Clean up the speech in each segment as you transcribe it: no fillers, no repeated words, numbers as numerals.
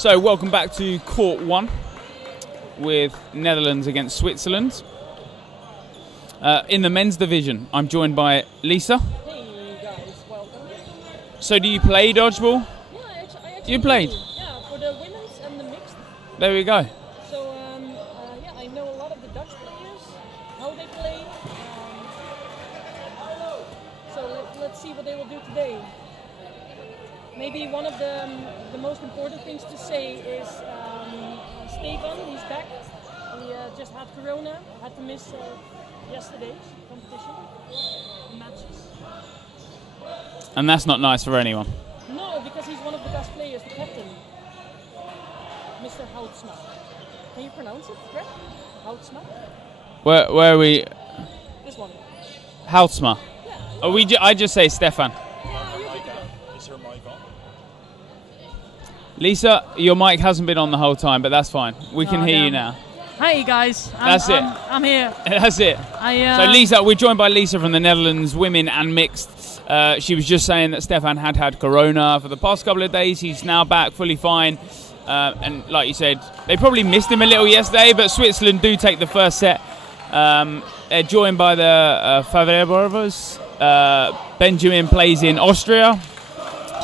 So welcome back to Court 1 with Netherlands against Switzerland. In the men's division, I'm joined by Lisa. Hey guys, welcome. So do you play dodgeball? Yeah, I actually You played? do. Yeah, for the women's and the mixed. There we go. So yeah, I know a lot of the Dutch players, how they play. So let's see what they will do today. Maybe one of the most important things to say is Stefan, he's back. He just had corona, had to miss yesterday's competition matches. And that's not nice for anyone. No, because he's one of the best players, the captain, Mr. Houtsma. Can you pronounce it correct? Houtsma? Where are we? This one. Houtsma. Yeah. Oh, I just say Stefan. Yeah, you're good to go. Is her mic on? Lisa, your mic hasn't been on the whole time, but that's fine. We can hear you now. Hi guys, That's it. I'm here. That's it. So Lisa, we're joined by Lisa from the Netherlands, women and mixed. She was just saying that Stefan had corona for the past couple of days. He's now back fully fine. And like you said, they probably missed him a little yesterday, but Switzerland do take the first set. They're joined by the Faverbers. Benjamin plays in Austria,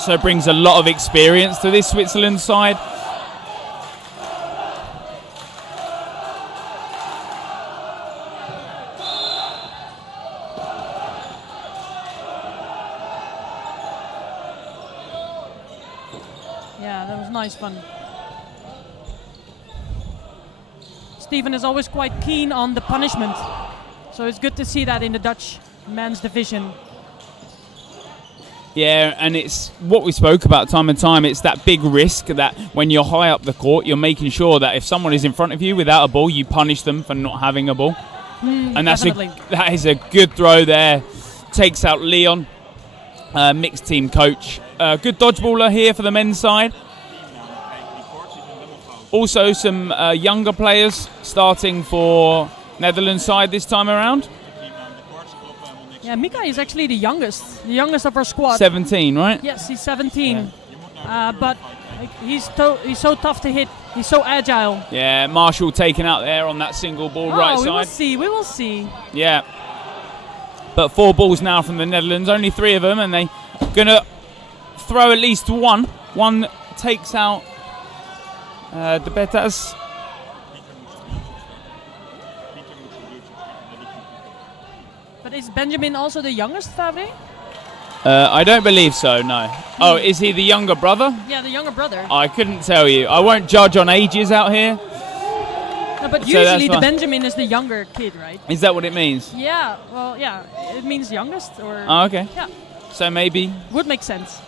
so brings a lot of experience to this Switzerland side. Yeah, that was nice fun. Stephen is always quite keen on the punishment, so it's good to see that in the Dutch men's division. Yeah, and it's what we spoke about time and time. It's that big risk that when you're high up the court, you're making sure that if someone is in front of you without a ball, you punish them for not having a ball. And that is a good throw there. Takes out Leon, mixed team coach. Good dodgeballer here for the men's side. Also some younger players starting for Netherlands side this time around. Yeah, Mika is actually the youngest of our squad. 17, right? Yes, he's 17, but he's so tough to hit. He's so agile. Yeah, Marshall taken out there on that single ball right side. We will see. Yeah. But 4 balls now from the Netherlands, only 3 of them, and they're going to throw at least one. One takes out De Betas. But is Benjamin also the youngest, Favre? I don't believe so, no. Oh, is he the younger brother? Yeah, the younger brother. I couldn't tell you. I won't judge on ages out here. No, but So usually the fine. Benjamin is the younger kid, right? Is that what it means? Yeah, well, yeah, it means youngest or... Oh, okay. Yeah, So maybe. would make sense.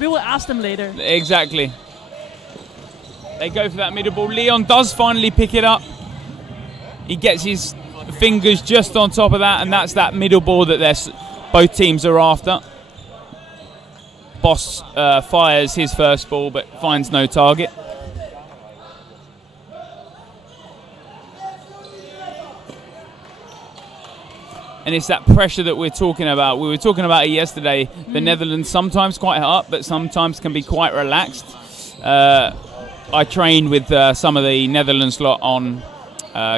We will ask them later. Exactly. They go for that middle ball. Leon does finally pick it up. He gets his fingers just on top of that, and that's that middle ball that both teams are after. Boss fires his first ball, but finds no target. And it's that pressure that we're talking about. We were talking about it yesterday. The Netherlands sometimes quite up, but sometimes can be quite relaxed. I trained with some of the Netherlands lot on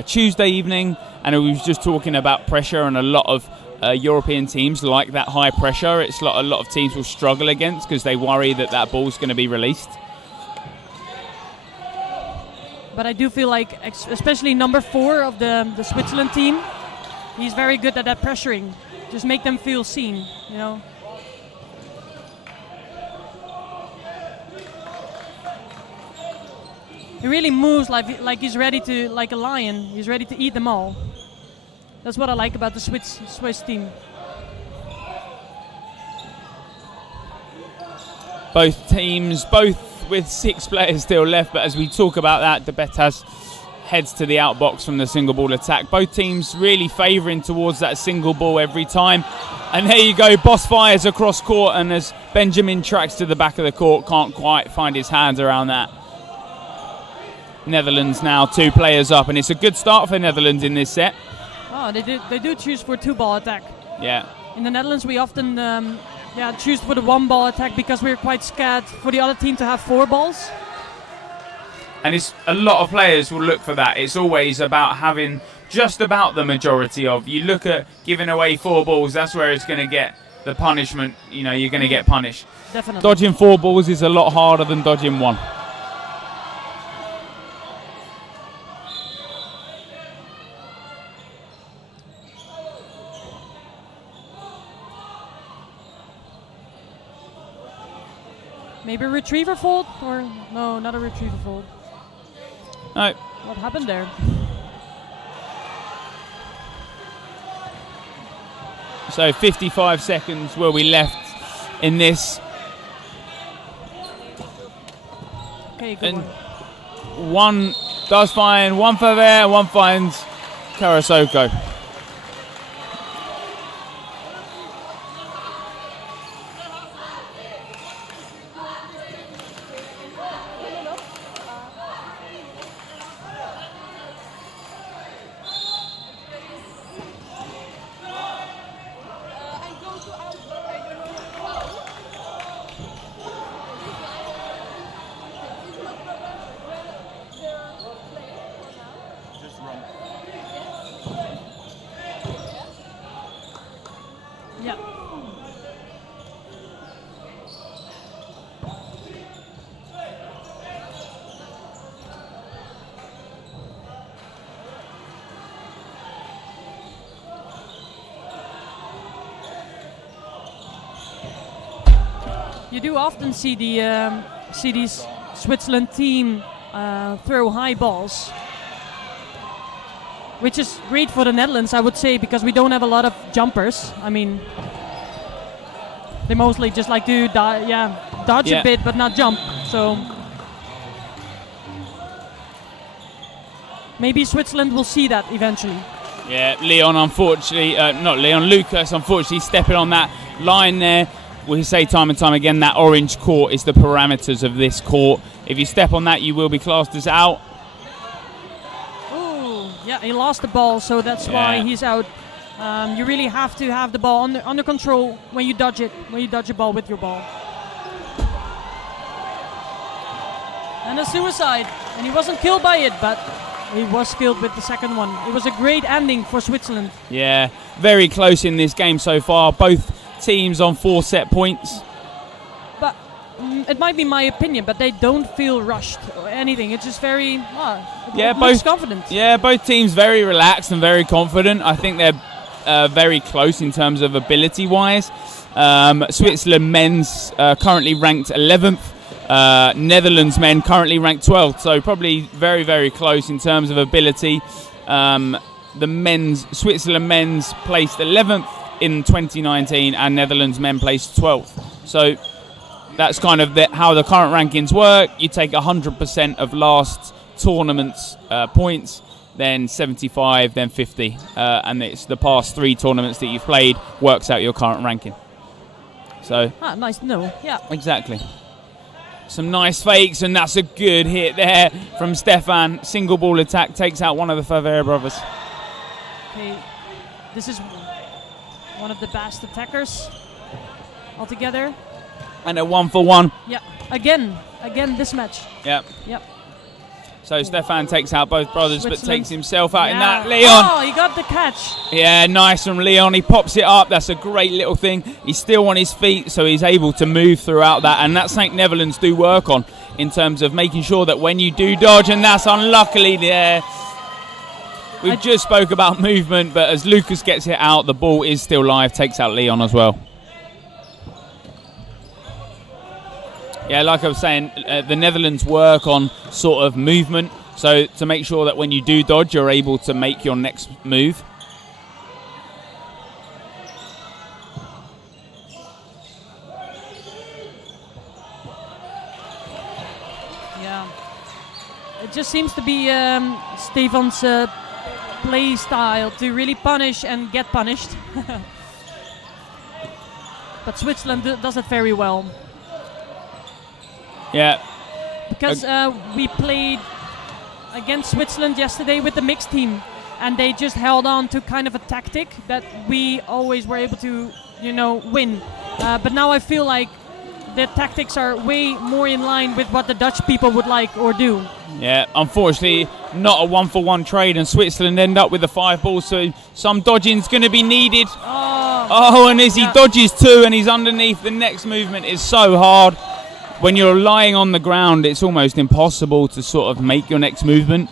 Tuesday evening, and we was just talking about pressure, and a lot of European teams like that high pressure. It's a lot of teams will struggle against because they worry that ball's going to be released. But I do feel like, especially number 4 of the Switzerland team, he's very good at that pressuring. Just make them feel seen, you know. He really moves like he's ready to, like a lion. He's ready to eat them all. That's what I like about the Swiss team. Both teams, both with 6 players still left, but as we talk about that, De Betas heads to the outbox from the single ball attack. Both teams really favouring towards that single ball every time. And there you go, Boss fires across court, and as Benjamin tracks to the back of the court, can't quite find his hands around that. Netherlands now 2 players up, and it's a good start for Netherlands in this set. Oh, they do choose for 2-ball attack. Yeah. In the Netherlands, we often choose for the 1-ball attack because we're quite scared for the other team to have 4 balls. And it's a lot of players will look for that. It's always about having just about the majority of. You look at giving away 4 balls, that's where it's going to get the punishment. You know, you're going to get punished. Definitely. Dodging 4 balls is a lot harder than dodging 1. Maybe a retriever fold? Or no, not a retriever fold. No. What happened there? So 55 seconds will be left in this. Okay, good And one. one does find one Favre, one finds Karasoko. Yeah. You do often see these Switzerland team throw high balls, which is great for the Netherlands, I would say, because we don't have a lot of jumpers. I mean, they mostly just like to dodge a bit, but not jump. So maybe Switzerland will see that eventually. Yeah, Leon, unfortunately, not Leon, Lucas, unfortunately, stepping on that line there. We say time and time again that orange court is the parameters of this court. If you step on that, you will be classed as out. Ooh, yeah, he lost the ball, so that's why he's out. You really have to have the ball under control when you dodge it, when you dodge a ball with your ball. And a suicide, and he wasn't killed by it, but he was killed with the second one. It was a great ending for Switzerland. Yeah, very close in this game so far. Both teams on 4 set points. But it might be my opinion, but they don't feel rushed or anything. It's just very, both confident. Yeah, both teams very relaxed and very confident. I think they're very close in terms of ability-wise. Switzerland men's currently ranked 11th. Netherlands men currently ranked 12th. So probably very, very close in terms of ability. The Switzerland men's placed 11th in 2019, and Netherlands men placed 12th. So that's kind of how the current rankings work. You take 100% of last tournament's points, then 75, then 50, and it's the past 3 tournaments that you've played works out your current ranking. So nice to know. Yeah, exactly. Some nice fakes, and that's a good hit there from Stefan. Single ball attack takes out one of the Favre brothers. Okay, this is one of the best attackers altogether. And a 1-for-1. Yeah, again this match. Yeah. Yep. So Stefan takes out both brothers, but takes himself out in that. Leon. Oh, he got the catch. Yeah, nice from Leon. He pops it up. That's a great little thing. He's still on his feet, so he's able to move throughout that. And that's something Netherlands do work on in terms of making sure that when you do dodge, and that's unluckily there. We just spoke about movement, but as Lucas gets it out, the ball is still live, takes out Leon as well. Yeah, like I was saying, the Netherlands work on sort of movement, so to make sure that when you do dodge, you're able to make your next move. Yeah, it just seems to be Stefan's play style to really punish and get punished. But Switzerland does it very well. Yeah. Because we played against Switzerland yesterday with the mixed team, and they just held on to kind of a tactic that we always were able to, win. But now I feel like the tactics are way more in line with what the Dutch people would like or do. Yeah, unfortunately, not a 1-for-1 trade, and Switzerland end up with the 5 balls, so some dodging's going to be needed. Oh, and as he dodges 2 and he's underneath, the next movement is so hard. When you're lying on the ground, it's almost impossible to sort of make your next movement.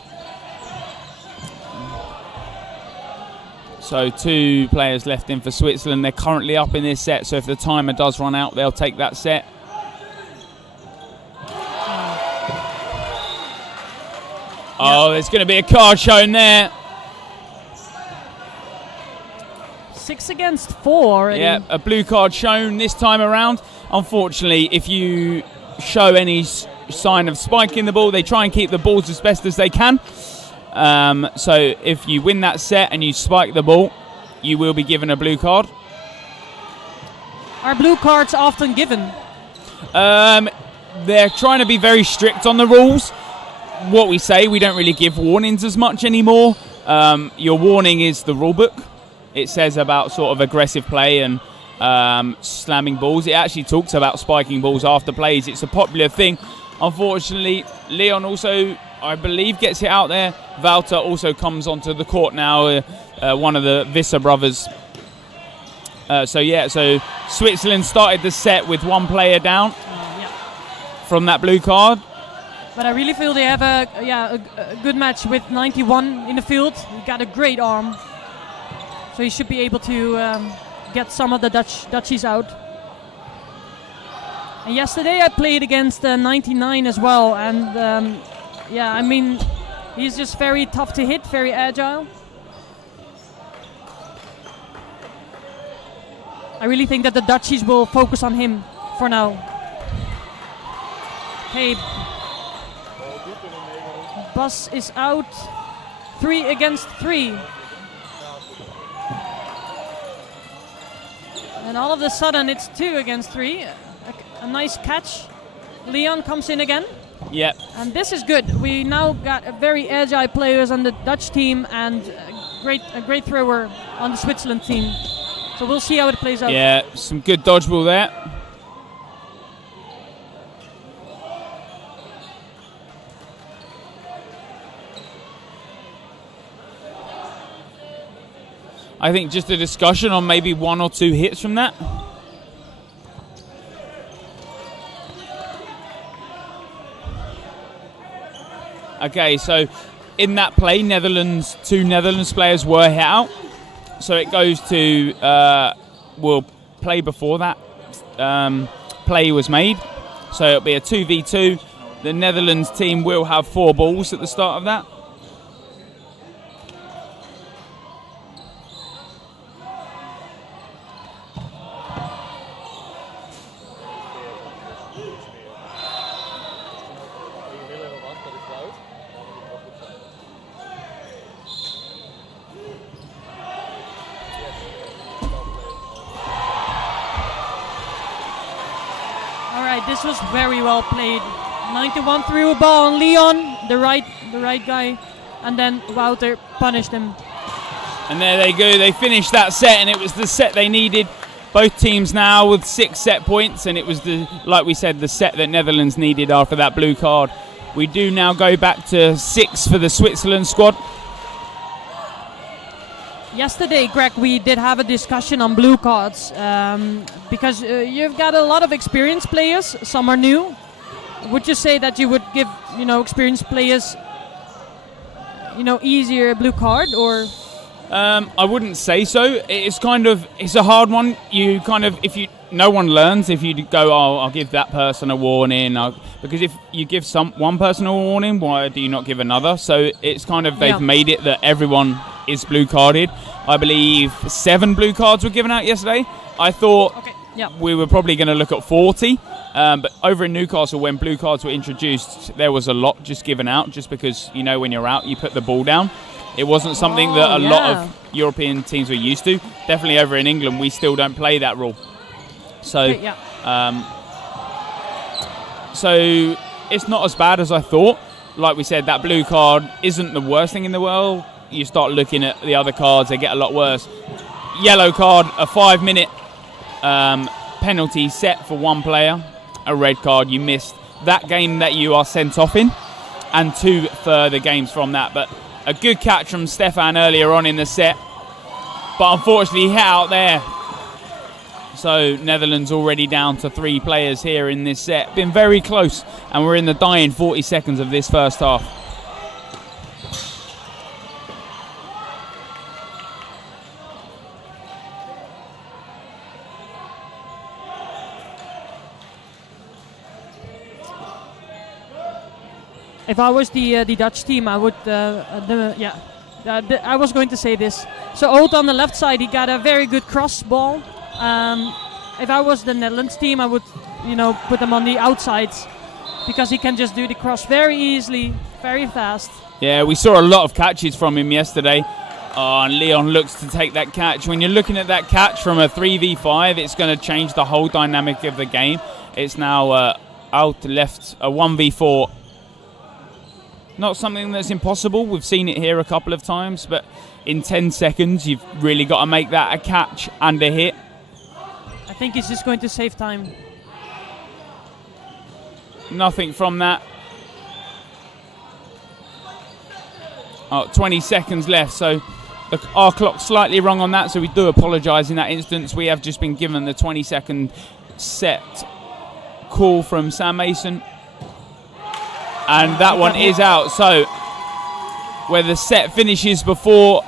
So 2 players left in for Switzerland. They're currently up in this set, so if the timer does run out, they'll take that set. Oh, there's going to be a card shown there. 6 against 4 already. Yeah, a blue card shown this time around. Unfortunately, if you show any sign of spiking the ball, they try and keep the balls as best as they can. So if you win that set and you spike the ball, you will be given a blue card. Are blue cards often given? They're trying to be very strict on the rules. What we say, we don't really give warnings as much anymore. Your warning is the rule book. It says about sort of aggressive play and slamming balls. It actually talks about spiking balls after plays. It's a popular thing. Unfortunately, Leon also, I believe, gets it out there. Wouter also comes onto the court now, one of the Visser brothers. So Switzerland started the set with 1 player down from that blue card. But I really feel they have a good match with 91 in the field. He got a great arm. So he should be able to get some of the Dutchies out. And yesterday I played against 99 as well. And I mean, he's just very tough to hit, very agile. I really think that the Dutchies will focus on him for now. Okay. Bas is out. 3 against 3. And all of a sudden it's 2 against 3. A nice catch. Leon comes in again. Yep. And this is good. We now got very agile players on the Dutch team and a great thrower on the Switzerland team. So we'll see how it plays out. Yeah, some good dodgeball there. I think just a discussion on maybe 1 or 2 hits from that. Okay, so in that play, two Netherlands players were hit out. So it goes to, we'll play before that play was made. So it'll be a 2v2. The Netherlands team will have 4 balls at the start of that. This was very well played. 91 threw a ball on Leon, the right guy, and then Wouter punished him. And there they go. They finished that set, and it was the set they needed. Both teams now with 6 set points, and it was like we said, the set that Netherlands needed after that blue card. We do now go back to 6 for the Switzerland squad. Yesterday, Greg, we did have a discussion on blue cards because you've got a lot of experienced players. Some are new. Would you say that you would give, experienced players, easier blue card, or? I wouldn't say so. It's a hard one. No one learns if you go, I'll give that person a warning. Because if you give one person a warning, why do you not give another? So it's they've made it that everyone is blue carded. I believe 7 blue cards were given out yesterday. I thought we were probably going to look at 40. But over in Newcastle, when blue cards were introduced, there was a lot just given out, just because, when you're out, you put the ball down. It wasn't something that a lot of European teams were used to. Definitely over in England, we still don't play that rule. So, so it's not as bad as I thought. Like we said, that blue card isn't the worst thing in the world. You start looking at the other cards, they get a lot worse. Yellow card, a 5-minute penalty set for one player. a red card, you missed that game that you are sent off in, and 2 further games from that. But a good catch from Stefan earlier on in the set, but unfortunately he hit out there. So Netherlands already down to 3 players here in this set. Been very close, and we're in the dying 40 seconds of this first half. If I was the Dutch team, I would, I was going to say this. So Oud on the left side, he got a very good cross ball. If I was the Netherlands team, I would, put them on the outsides, because he can just do the cross very easily, very fast. Yeah, we saw a lot of catches from him yesterday. And Leon looks to take that catch. When you're looking at that catch from a 3v5, it's going to change the whole dynamic of the game. It's now out left a 1v4. Not something that's impossible. We've seen it here a couple of times, but in 10 seconds, you've really got to make that a catch and a hit. I think he's just going to save time. Nothing from that. 20 seconds left, so our clock's slightly wrong on that, so we do apologise in that instance. We have just been given the 20-second set call from Sam Mason. And that one is out. So where the set finishes before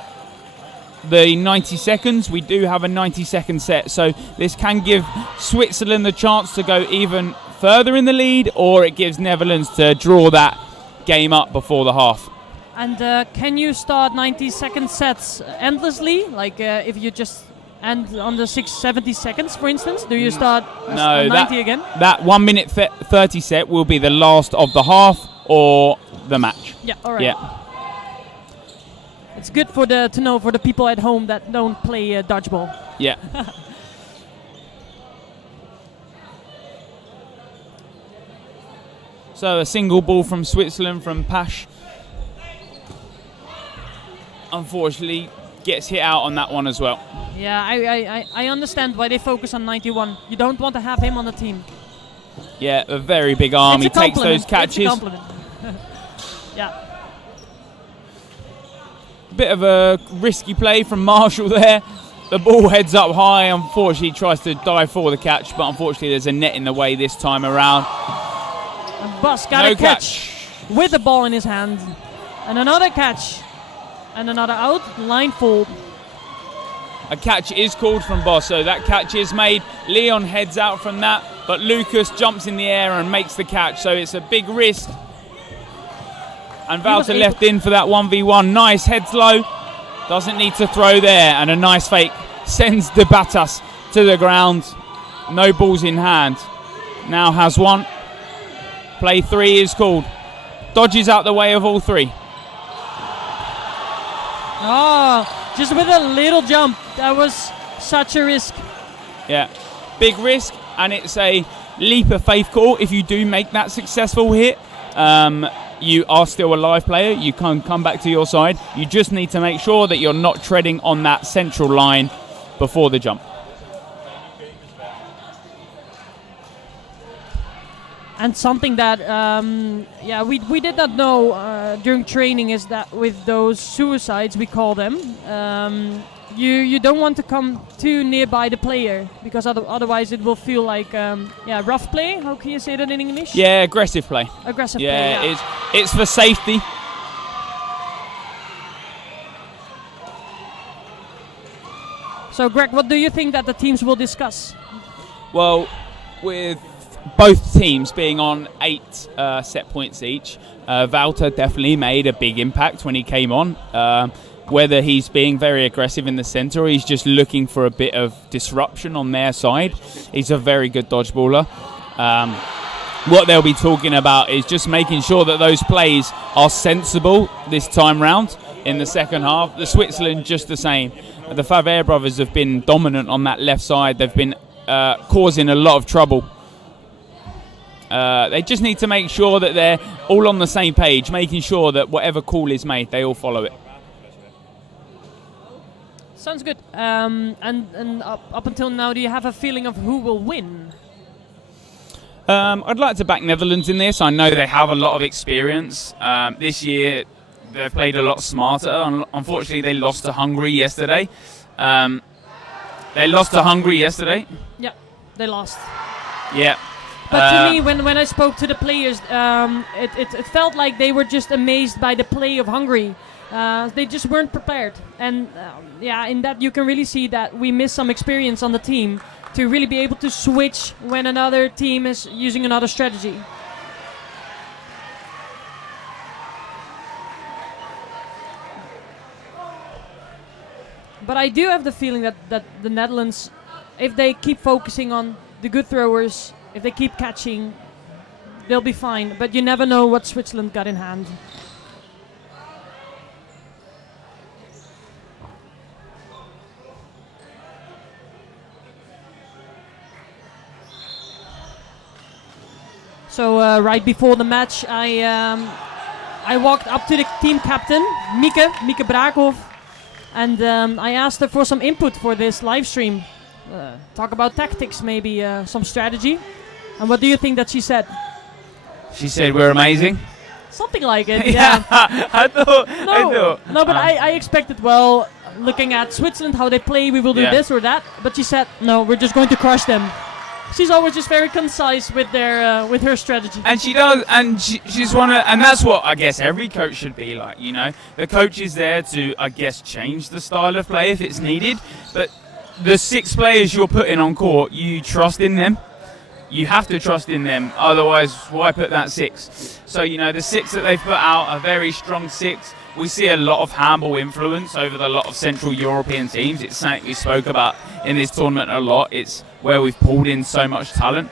the 90 seconds, we do have a 90-second set. So this can give Switzerland the chance to go even further in the lead, or it gives Netherlands to draw that game up before the half. And can you start 90-second sets endlessly? Like if you just end on the 70 seconds, for instance? Do you start 90 again? That 1 minute 30 set will be the last of the half or the match. Yeah, all right. Yeah. It's good to know for the people at home that don't play dodgeball. Yeah. So a single ball from Switzerland from Pash. Unfortunately, gets hit out on that one as well. Yeah, I understand why they focus on 91. You don't want to have him on the team. Yeah, a very big arm. He takes those catches. It's a compliment. Yeah. Bit of a risky play from Marshall there. The ball heads up high. Unfortunately, he tries to dive for the catch, but unfortunately, there's a net in the way this time around. And Bas got a catch with the ball in his hand. And another catch. And another out. Line fold. A catch is called from Bas, so that catch is made. Leon heads out from that, but Lucas jumps in the air and makes the catch, so it's a big risk. And Wouter left in for that 1v1. Nice, heads low. Doesn't need to throw there, and a nice fake. Sends De Batas to the ground. No balls in hand. Now has one. Play 3 is called. Dodges out the way of all 3. Oh, just with a little jump. That was such a risk. Yeah, big risk, and it's a leap of faith call. If you do make that successful hit, you are still a live player. You can come back to your side. You just need to make sure that you're not treading on that central line before the jump. And something that, we did not know during training is that with those suicides, we call them, you don't want to come too nearby the player, because otherwise it will feel like rough play. How can you say that in English? Yeah, aggressive play. Aggressive play. Yeah, it's for safety. So, Greg, what do you think that the teams will discuss? Well, with both teams being on 8 set points each, Wouter definitely made a big impact when he came on. Whether he's being very aggressive in the centre or he's just looking for a bit of disruption on their side, he's a very good dodgeballer. What they'll be talking about is just making sure that those plays are sensible this time round in the second half. The Switzerland just the same. The Favre brothers have been dominant on that left side. They've been causing a lot of trouble. They just need to make sure that they're all on the same page, making sure that whatever call is made, they all follow it. Sounds good. And up until now, do you have a feeling of who will win? I'd like to back Netherlands in this. I know they have a lot of experience. This year, they've played a lot smarter. Unfortunately, they lost to Hungary yesterday. Yeah, they lost. Yeah. But to me, when I spoke to the players, it felt like they were just amazed by the play of Hungary. They just weren't prepared. And in that you can really see that we miss some experience on the team to really be able to switch when another team is using another strategy. But I do have the feeling that the Netherlands, if they keep focusing on the good throwers, if they keep catching, they'll be fine. But you never know what Switzerland got in hand. So right before the match, I walked up to the team captain, Mieke Braakhoff, and I asked her for some input for this live stream. Talk about tactics, maybe some strategy. And what do you think that she said? She said we're amazing. Something like it, yeah. I thought. No, but I expected, well, looking at Switzerland, how they play, we will do this or that. But she said, no, we're just going to crush them. She's always just very concise with her strategy. And she does, and she's and that's what I guess every coach should be like, you know. The coach is there to, I guess, change the style of play if it's needed. But the 6 players you're putting on court, you trust in them. You have to trust in them, otherwise why put that 6? So, you know, the 6 that they've put out are very strong 6. We see a lot of handball influence over a lot of Central European teams. It's something we spoke about in this tournament a lot. It's where we've pulled in so much talent.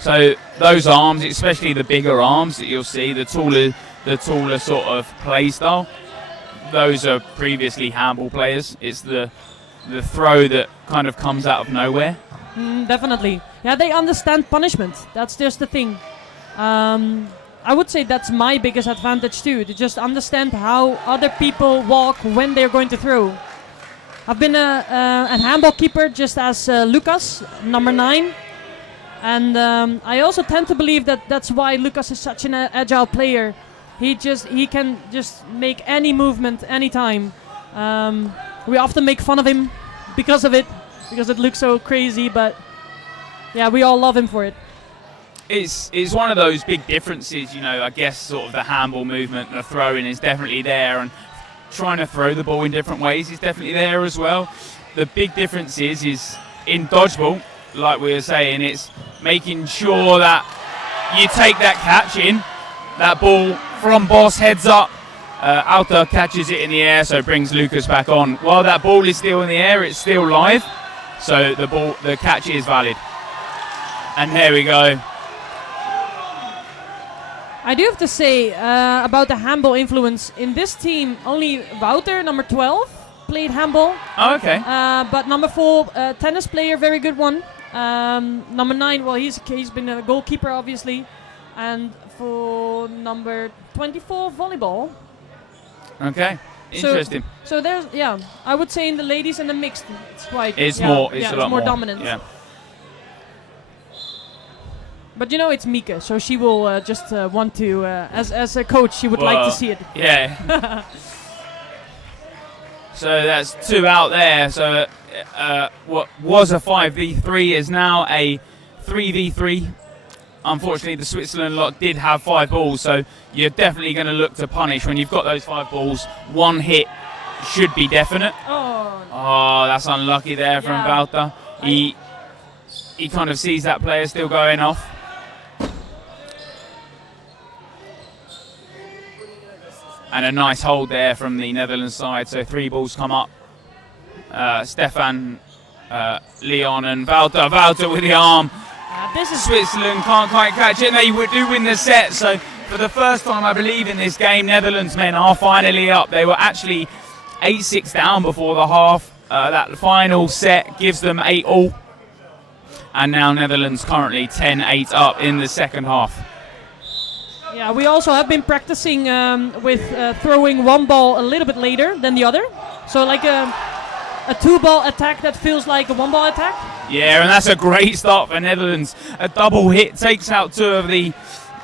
So those arms, especially the bigger arms that you'll see, the taller sort of play style, those are previously handball players. It's the throw that kind of comes out of nowhere. Definitely. Yeah, they understand punishment. That's just the thing. I would say that's my biggest advantage too, to just understand how other people walk when they're going to throw. I've been a handball keeper just as Lucas, number 9. And I also tend to believe that that's why Lucas is such an agile player. He can just make any movement anytime. We often make fun of him because of it, because it looks so crazy, but yeah, we all love him for it. It's one of those big differences, you know. I guess sort of the handball movement, the throwing is definitely there, and trying to throw the ball in different ways is definitely there as well. The big difference is in dodgeball, like we were saying, it's making sure that you take that catch in, that ball from Boss heads up, Alta catches it in the air, so brings Lucas back on. While that ball is still in the air, it's still live, so the catch is valid. And there we go. I do have to say about the handball influence in this team. Only Wouter, number 12, played handball. Oh, okay. But number 4, tennis player, very good one. Number 9, well, he's been a goalkeeper, obviously. And for number 24, volleyball. Okay, interesting. So there's, I would say in the ladies and the mixed, it's quite. It's a lot more dominant. Yeah. But you know, it's Mieke, so she will just want to, as a coach, she would like to see it. Yeah. So that's 2 out there. So what was a 5v3 is now a 3v3. Unfortunately, the Switzerland lot did have 5 balls, so you're definitely going to look to punish when you've got those 5 balls. 1 hit should be definite. Oh, that's unlucky there from Wouter. He kind of sees that player still going off. And a nice hold there from the Netherlands side. So 3 balls come up. Stefan, Leon and Wouter. Wouter with the arm. This is Switzerland can't quite catch it. And they do win the set. So for the first time, I believe, in this game, Netherlands men are finally up. They were actually 8-6 down before the half. That final set gives them 8-all. And now Netherlands currently 10-8 up in the second half. Yeah, we also have been practicing with throwing one ball a little bit later than the other. So like a 2-ball attack that feels like a 1-ball attack. Yeah, and that's a great start for Netherlands. A double hit takes out 2 of the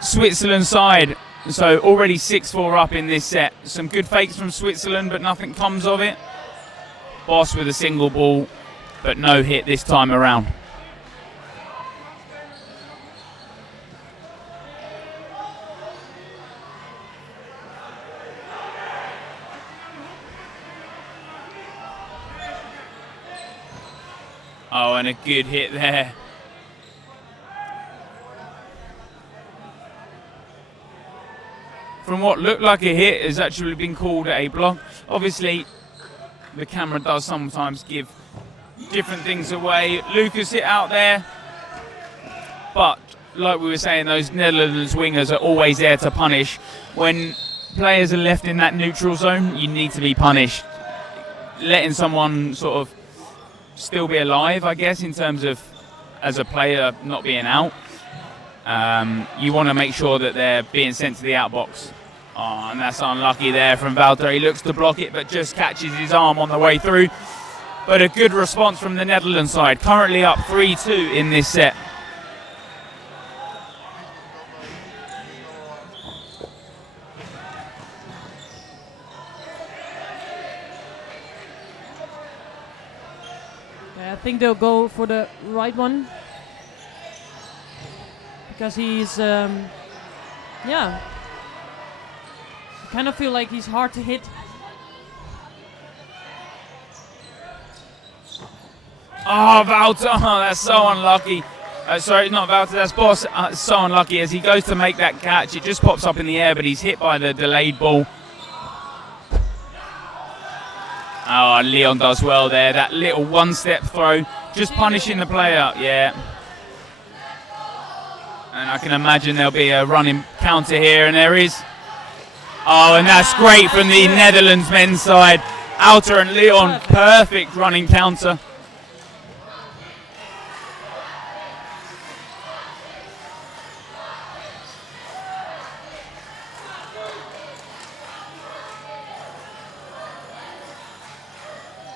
Switzerland side. So already 6-4 up in this set. Some good fakes from Switzerland, but nothing comes of it. Boss with a single ball, but no hit this time around. Oh, and a good hit there. From what looked like a hit has actually been called a block. Obviously, the camera does sometimes give different things away. Lucas hit out there, but like we were saying, those Netherlands wingers are always there to punish. When players are left in that neutral zone, you need to be punished. Letting someone sort of still be alive, I guess, in terms of as a player not being out. You want to make sure that they're being sent to the outbox. Oh, and that's unlucky there from Valter. He looks to block it, but just catches his arm on the way through. But a good response from the Netherlands side. Currently up 3-2 in this set. Yeah, I think they'll go for the right one. Because he's, yeah. I kind of feel like he's hard to hit. Oh, Valter, oh, that's so unlucky. Sorry, not Valter, that's Boss. So unlucky as he goes to make that catch. It just pops up in the air, but he's hit by the delayed ball. Oh, Leon does well there. That little one-step throw, just punishing the player. Yeah. And I can imagine there'll be a running counter here, and there is. Oh, and that's great from the Netherlands men's side. Alter and Leon, perfect running counter.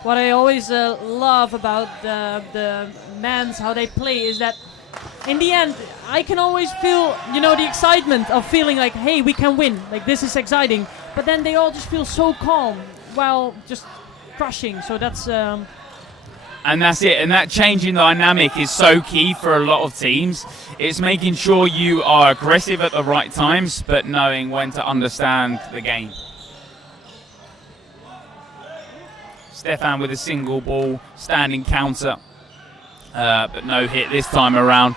What I always love about the men's, how they play, is that in the end, I can always feel, you know, the excitement of feeling like, hey, we can win. Like, this is exciting. But then they all just feel so calm while just crushing. So that's... And that's it. And that change in dynamic is so key for a lot of teams. It's making sure you are aggressive at the right times, but knowing when to understand the game. Stefan with a single ball, standing counter. But no hit this time around.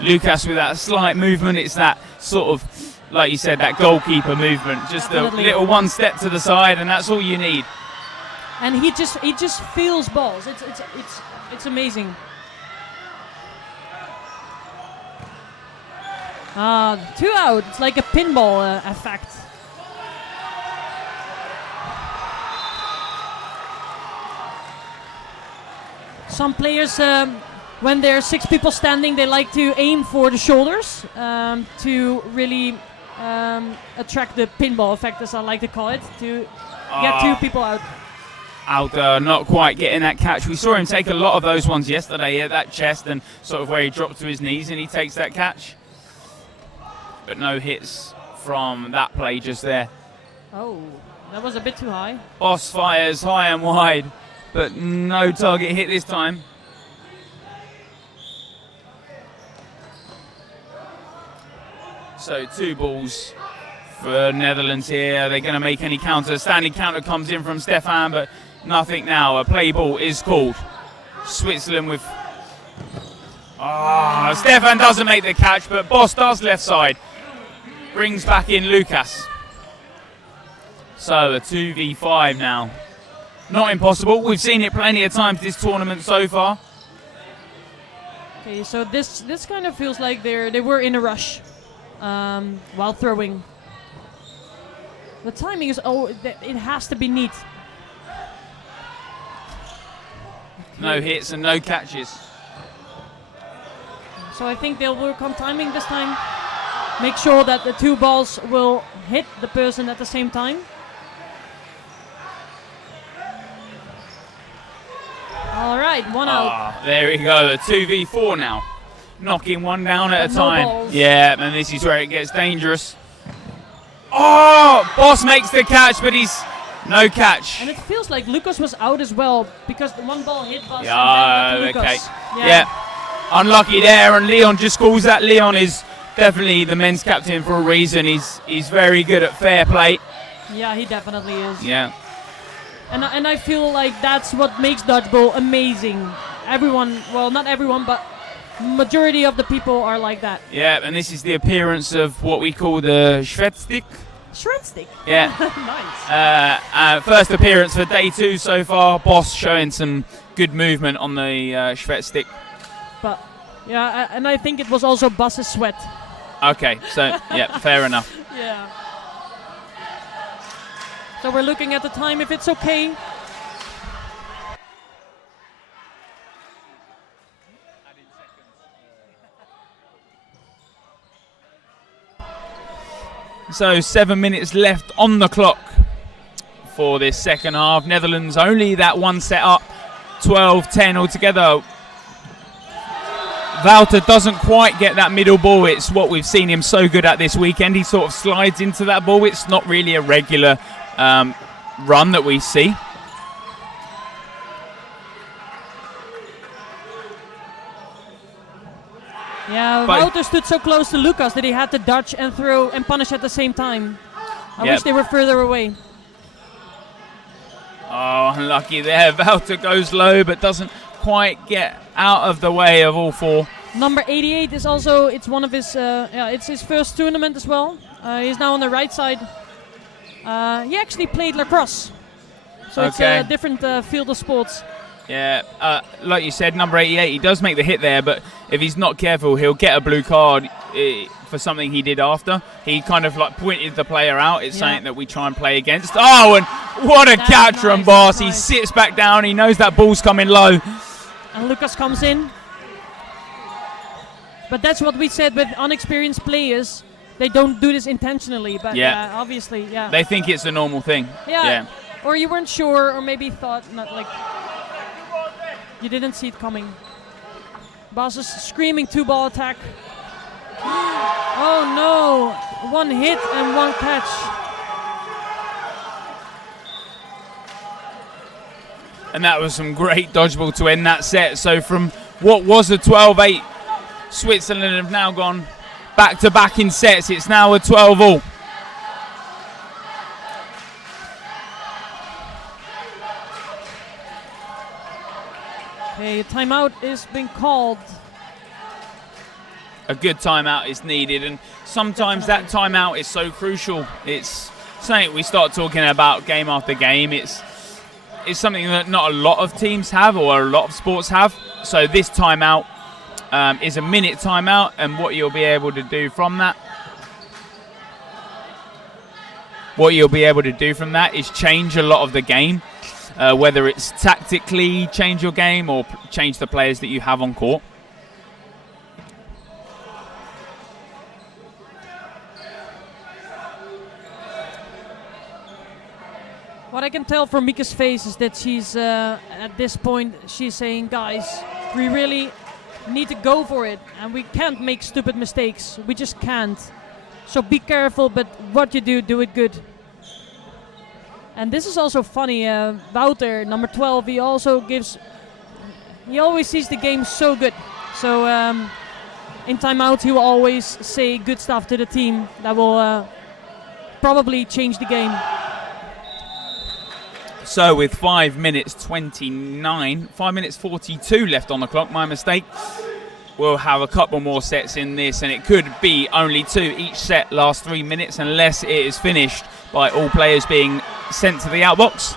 Lucas with that slight movement. It's that sort of, like you said, that goalkeeper movement. Just Definitely. a little one step to the side, and that's all you need. And he just feels balls. It's amazing. 2 out. It's like a pinball effect. Some players, when there are 6 people standing, they like to aim for the shoulders to really attract the pinball effect, as I like to call it, to get 2 people out. Alder not quite getting that catch. We saw him take a lot of those ones yesterday at that chest and sort of where he dropped to his knees and he takes that catch. But no hits from that play just there. Oh, that was a bit too high. Boss fires high and wide, but no target hit this time. So 2 balls for Netherlands here. Are they going to make any counter? Standing counter comes in from Stefan, but nothing now. A play ball is called. Switzerland with... Stefan doesn't make the catch, but Boss does left side. Brings back in Lucas. So a 2v5 now. Not impossible. We've seen it plenty of times this tournament so far. Okay, so this kind of feels like they were in a rush while throwing. The timing is it has to be neat. No hits and no catches. So I think they'll work on timing this time. Make sure that the 2 balls will hit the person at the same time. All right. right, one out. There we go, a 2v4 now. Knocking one down at a No time. balls. Yeah, and this is where it gets dangerous. Oh, Boss makes the catch, but he's no catch. And it feels like Lucas was out as well because the one ball hit Bas Yeah, and then got to okay. Lucas. Yeah, unlucky there, and Leon just calls that. Leon is definitely the men's captain for a reason. He's very good at fair play. Yeah, he definitely is. Yeah. And I feel like that's what makes dodgeball amazing. Everyone, well, not everyone, but majority of the people are like that. Yeah, and this is the appearance of what we call the Schwedstick. Shred stick. Yeah. Nice. First appearance for day 2 so far. Boss showing some good movement on the Schwedstick. But yeah, and I think it was also Bas's sweat. Okay, so yeah, fair enough. Yeah. So we're looking at the time, if it's okay. So 7 minutes left on the clock for this second half. Netherlands only that one set up, 12-10 altogether. Wouter doesn't quite get that middle ball. It's what we've seen him so good at this weekend. He sort of slides into that ball. It's not really a regular run that we see. Yeah, But- Wouter stood so close to Lucas that he had to dodge and throw and punish at the same time. I Yep. wish they were further away. Oh, unlucky there. Wouter goes low but doesn't quite get out of the way of all four. Number 88 is also, it's one of his, it's his first tournament as well. He's now on the right side. He actually played lacrosse. So it's Okay. a different field of sports. Yeah, like you said, number 88, he does make the hit there, but if he's not careful, he'll get a blue card for something he did after. He kind of like pointed the player out. It's Yeah. something that we try and play against. Oh, and what a That's catch from nice, Boss. that's He nice. sits back down. He knows that ball's coming low. And Lucas comes in. But that's what we said with unexperienced players. They don't do this intentionally, but Yeah. obviously, yeah. They think it's a normal thing. Yeah. Or you weren't sure, or maybe thought not like you didn't see it coming. Bas is screaming 2-ball attack. Oh no! One hit and one catch. And that was some great dodgeball to end that set. So from what was a 12-8, Switzerland have now gone back-to-back in sets. It's now a 12-all. Okay, timeout is being called. A good timeout is needed, and sometimes that timeout is so crucial. It's something we start talking about game after game. It's something that not a lot of teams have, or a lot of sports have. So this timeout is a minute timeout, and what you'll be able to do from that, is change a lot of the game, whether it's tactically change your game or change the players that you have on court. What I can tell from Mika's face is that she's, at this point, she's saying, guys, we really need to go for it. And we can't make stupid mistakes. We just can't. So be careful, but what you do it good. And this is also funny. Wouter, number 12, he always sees the game so good. So in timeout, he will always say good stuff to the team that will probably change the game. So with 5 minutes 42 left on the clock, my mistake, we'll have a couple more sets in this, and it could be only 2. Each set lasts 3 minutes unless it is finished by all players being sent to the outbox.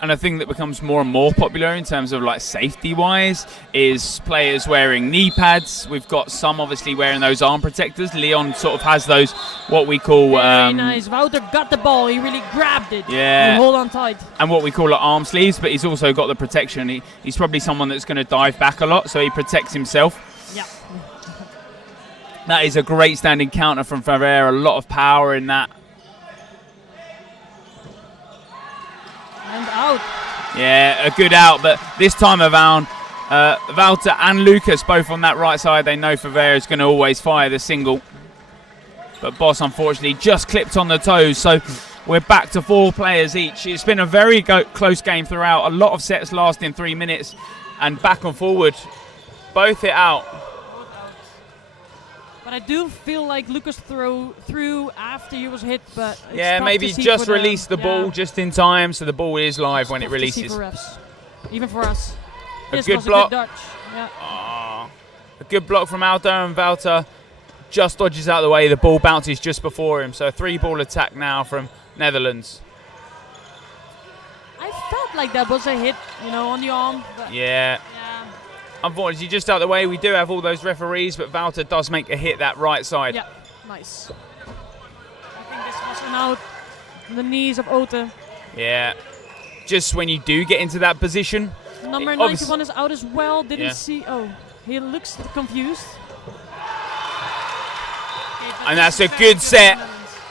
And a thing that becomes more and more popular in terms of like safety wise is players wearing knee pads. We've got some obviously wearing those arm protectors. Leon sort of has those, what we call Very nice. Wouter got the ball. He really grabbed it. Yeah. He hold on tight. and what we call like arm sleeves, but he's also got the protection. He's probably someone that's going to dive back a lot, so he protects himself. Yeah. That is a great standing counter from Ferrer. A lot of power in that. And out. Yeah, a good out, but this time around, Walter and Lucas both on that right side. They know Ferrer is going to always fire the single. But Boss, unfortunately, just clipped on the toes. So we're back to 4 players each. It's been a very close game throughout. A lot of sets lasting 3 minutes. And back and forward. Both hit out. But I do feel like Lucas threw after he was hit, but it's yeah, tough maybe to see just for release the ball just in time, so the ball is live it's when it tough to see releases. for refs. Even for us. A This good was block. a good dodge. Yeah. A good block from Aldo, and Walter just dodges out of the way. The ball bounces just before him, so a 3-ball attack now from Netherlands. I felt like that was a hit, on the arm. But Yeah. Unfortunately, just out of the way, we do have all those referees, but Walter does make a hit that right side. Yeah, nice. I think this was an out on the knees of Ote. Yeah. Just when you do get into that position. Number 91 is out as well. Didn't see. Oh, he looks confused. And that's a good set.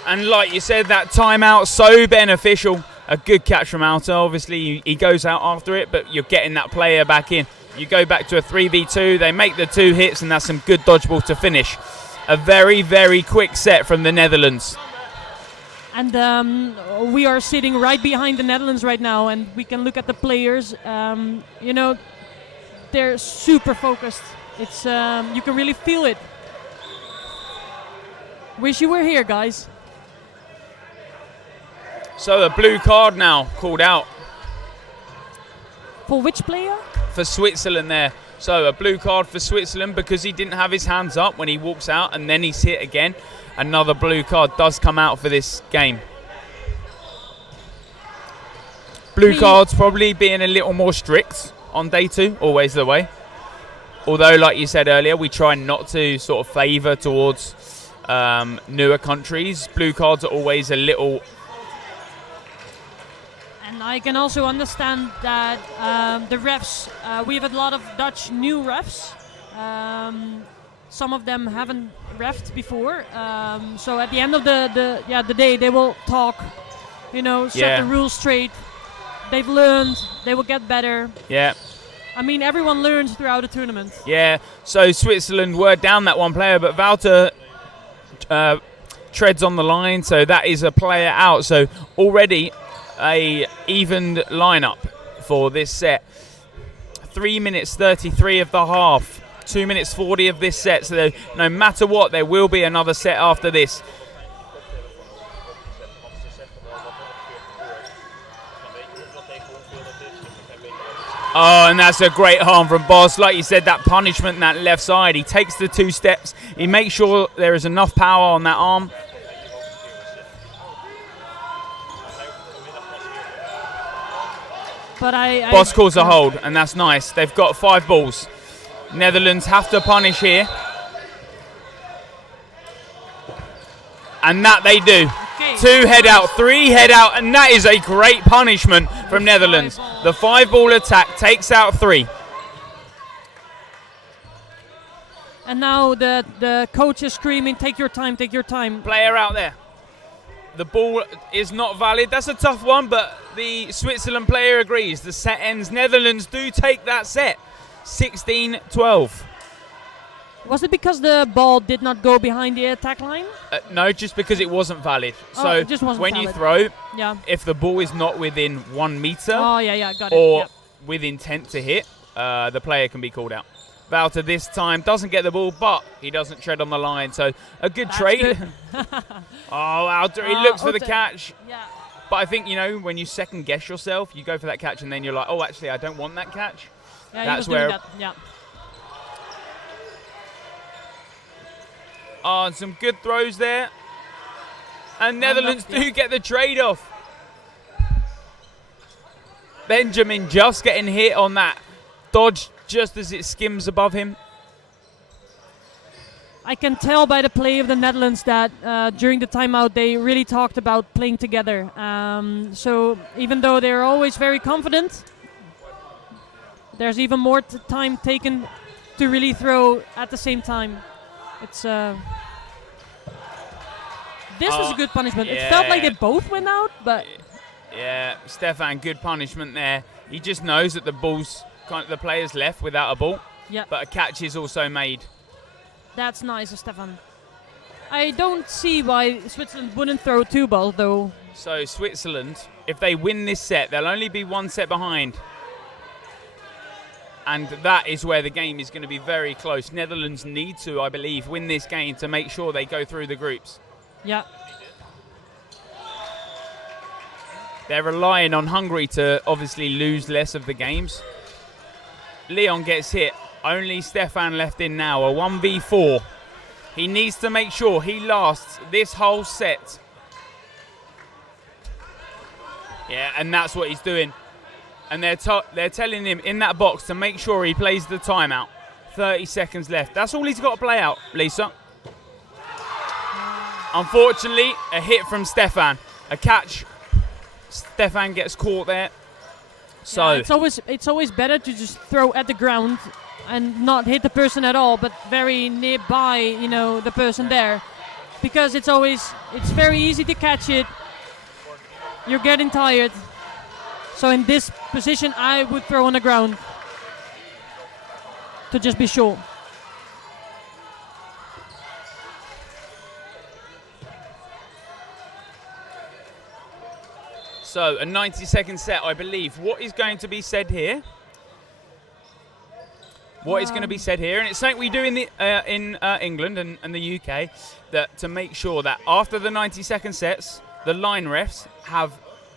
And like you said, that timeout, so beneficial. A good catch from Alto. Obviously, he goes out after it, but you're getting that player back in. You go back to a 3v2, they make the 2 hits, and that's some good dodgeball to finish. A very, very quick set from the Netherlands. And we are sitting right behind the Netherlands right now, and we can look at the players. They're super focused. It's you can really feel it. Wish you were here, guys. So a blue card now called out. For which player? For Switzerland there. So a blue card for Switzerland because he didn't have his hands up when he walks out, and then he's hit again. Another blue card does come out for this game. Blue cards probably being a little more strict on day 2, always the way. Although, like you said earlier, we try not to sort of favour towards newer countries. Blue cards are always a little... And I can also understand that the refs, we have a lot of Dutch new refs. Some of them haven't refed before. So at the end of the day, they will talk, set the rules straight. They've learned, they will get better. Yeah. I mean, everyone learns throughout the tournament. Yeah, so Switzerland were down that one player, but Walter treads on the line, so that is a player out. So already a evened lineup for this set. 3 minutes 33 of the half, 2 minutes 40 of this set. So no matter what, there will be another set after this. Oh, and that's a great harm from Boss. Like you said, that punishment in that left side. He takes the 2 steps. He makes sure there is enough power on that arm. But Boss calls a hold, and that's nice. They've got 5 balls. Netherlands have to punish here. And that they do. Okay. 2 head out, 3 head out, and that is a great punishment from Netherlands. The 5-ball attack takes out 3. And now the coach is screaming, take your time, take your time. Player out there. The ball is not valid. That's a tough one, but the Switzerland player agrees. The set ends. Netherlands do take that set. 16-12. Was it because the ball did not go behind the attack line? No, just because it wasn't valid. So it just wasn't when valid. you throw, yeah, if the ball is not within 1 meter got it. or Yep. with intent to hit, the player can be called out. Walter this time doesn't get the ball, but he doesn't tread on the line. So a good trade. Good. Oh, Walter, he looks for the Ote. catch. Yeah. But I think, when you second guess yourself, you go for that catch and then you're like, oh, actually, I don't want that catch. Yeah, That's he was where. doing that. Yeah. Oh, and some good throws there. And Netherlands do get the trade-off. Benjamin just getting hit on that dodge just as it skims above him. I can tell by the play of the Netherlands that during the timeout they really talked about playing together. So even though they're always very confident, there's even more time taken to really throw at the same time. It's this was a good punishment. It felt like they both went out, but yeah, Stefan, good punishment there. He just knows that the player's left without a ball. Yeah. But a catch is also made. That's nice of Stefan. I don't see why Switzerland wouldn't throw 2 balls though. So Switzerland, if they win this set, they'll only be 1 set behind. And that is where the game is going to be very close. Netherlands need to, I believe, win this game to make sure they go through the groups. Yeah. They're relying on Hungary to obviously lose less of the games. Leon gets hit. Only Stefan left in now. A 1v4. He needs to make sure he lasts this whole set. Yeah, and that's what he's doing. And they're telling him in that box to make sure he plays the timeout. 30 seconds left. That's all he's got to play out, Lisa. Unfortunately, a hit from Stefan. A catch. Stefan gets caught there. So yeah, it's always better to just throw at the ground and not hit the person at all, but very nearby, you know, the person there, because it's very easy to catch it. You're getting tired. So in this position, I would throw on the ground to just be sure. So a 90-second set, I believe. What is going to be said here? What is going to be said here? And it's something we do in England and the UK, that to make sure that after the 90-second sets, the line refs have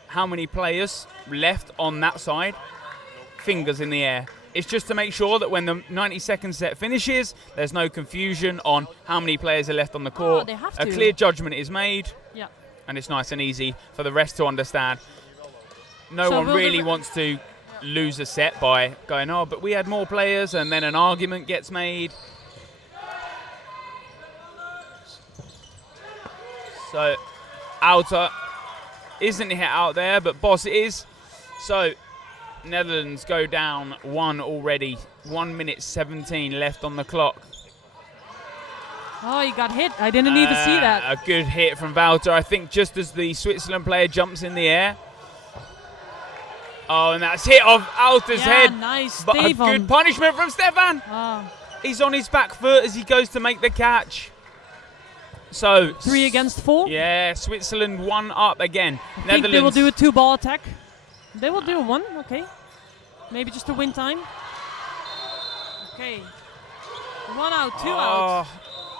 how many players left on that side, fingers in the air. It's just to make sure that when the 90-second set finishes, there's no confusion on how many players are left on the court. They have a to. clear judgment is made. Yeah. And it's nice and easy for the rest to understand. No one really wants to lose a set by going, oh, but we had more players, and then an argument gets made. So, Outer isn't hit out there, but Boss is. So, Netherlands go down 1 already. 1 minute 17 left on the clock. Oh, he got hit. I didn't even see that. A good hit from Wouter, I think, just as the Switzerland player jumps in the air. Oh, and that's hit off Outer's head. Nice. But a good punishment from Stefan. He's on his back foot as he goes to make the catch. So 3 against 4. Yeah, Switzerland 1 up again. I think they will do a 2-ball attack. They will do a 1, okay. Maybe just to win time. Okay. 1 out, 2 out.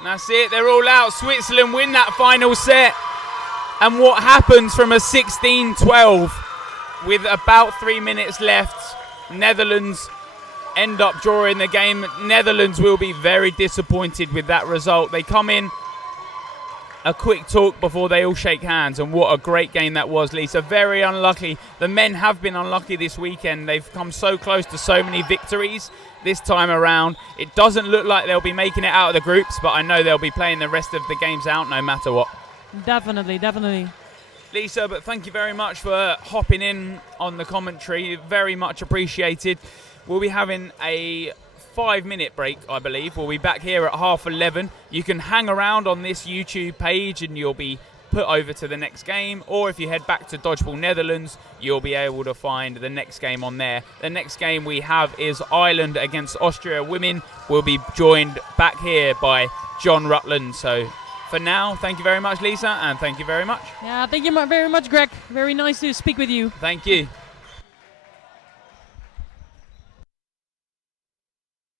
That's it, they're all out. Switzerland win that final set. And what happens from a 16-12 with about 3 minutes left, Netherlands end up drawing the game. Netherlands will be very disappointed with that result. They come in, a quick talk before they all shake hands, and what a great game that was, Lisa. Very unlucky. The men have been unlucky this weekend. They've come so close to so many victories this time around. It doesn't look like they'll be making it out of the groups, but I know they'll be playing the rest of the games out no matter what. Definitely. Lisa, but thank you very much for hopping in on the commentary. Very much appreciated. We'll be having a 5-minute break, I believe. We'll be back here at 11:30. You can hang around on this YouTube page and you'll be put over to the next game, or if you head back to Dodgeball Netherlands, you'll be able to find the next game on there. The next game we have is Ireland against Austria women. We'll be joined back here by John Rutland. So for now, thank you very much, Lisa, and thank you very much. Yeah, thank you very much, Greg. Very nice to speak with you. Thank you.